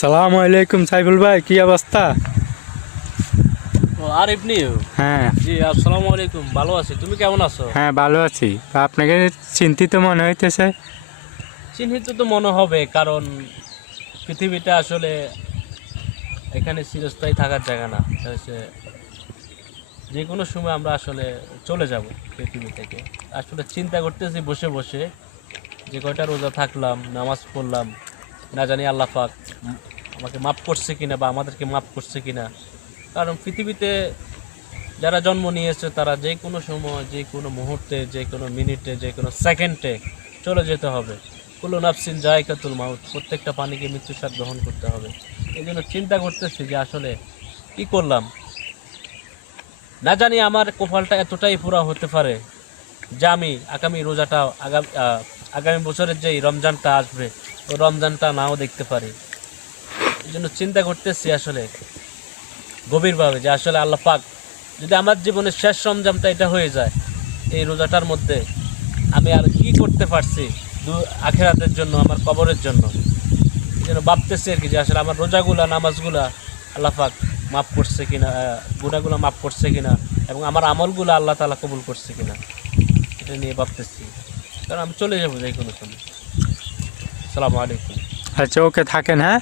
সালাম আলাইকুম সাইফুল ভাই, কি অবস্থা? ও আরিফ নিউ। হ্যাঁ জি আসসালামু আলাইকুম, ভালো আছি। তুমি কেমন আছো? হ্যাঁ ভালো আছি। আপনাকে চিন্তিত মনে হইতেছে। চিহ্নিত তো মনে হবে, কারণ পৃথিবীটা আসলে এখানে চিরস্থায়ী থাকার জায়গা না। এটা হচ্ছে যে কোনো সময় আমরা আসলে চলে যাব পৃথিবী থেকে। আসলে চিন্তা করতেছি বসে বসে, যে কয়টা রোজা থাকলাম, নামাজ পড়লাম, না জানি আল্লাহ পাক আমাকে মাফ করছে কিনা বা আমাদেরকে মাফ করছে কিনা। কারণ পৃথিবীতে যারা জন্ম নিয়েছে তারা যে কোনো সময়, যে কোনো মুহূর্তে, যে কোনো মিনিটে, যে কোনো সেকেন্ডে চলে যেতে হবে। কুল্লু নাফসিন যায়কাতুল মাউত, প্রত্যেকটা প্রাণীকে মৃত্যুর স্বাদ গ্রহণ করতে হবে। এই জন্য চিন্তা করতেছি যে আসলে কি করলাম, না জানি আমার কপালটা এতটাই পুরা হতে পারে যে আমি আগামী রোজাটা আগামী বছরের যেই রমজানটা আসবে ওই রমজানটা নাও দেখতে পারি। এই জন্য চিন্তা করতেছি আসলে গভীরভাবে যে আসলে আল্লাহ পাক যদি আমার জীবনের শেষ রমজানটা এটা হয়ে যায়, এই রোজাটার মধ্যে আমি আর কি করতে পারছি আখেরাতের জন্য, আমার কবরের জন্য। এই জন্য ভাবতেছি আর কি যে আসলে আমার রোজাগুলা, নামাজগুলা আল্লাহ পাক মাফ করছে কিনা, গুনাহগুলো মাফ করছে কিনা, এবং আমার আমলগুলো আল্লাহ তাআলা কবুল করছে কিনা, এটা নিয়ে ভাবতেছি। কারণ আমি চলে যাবো যে কোনো সময়। আসসালামু আলাইকুম। আচ্ছা, ওকে, থাকেন, হ্যাঁ।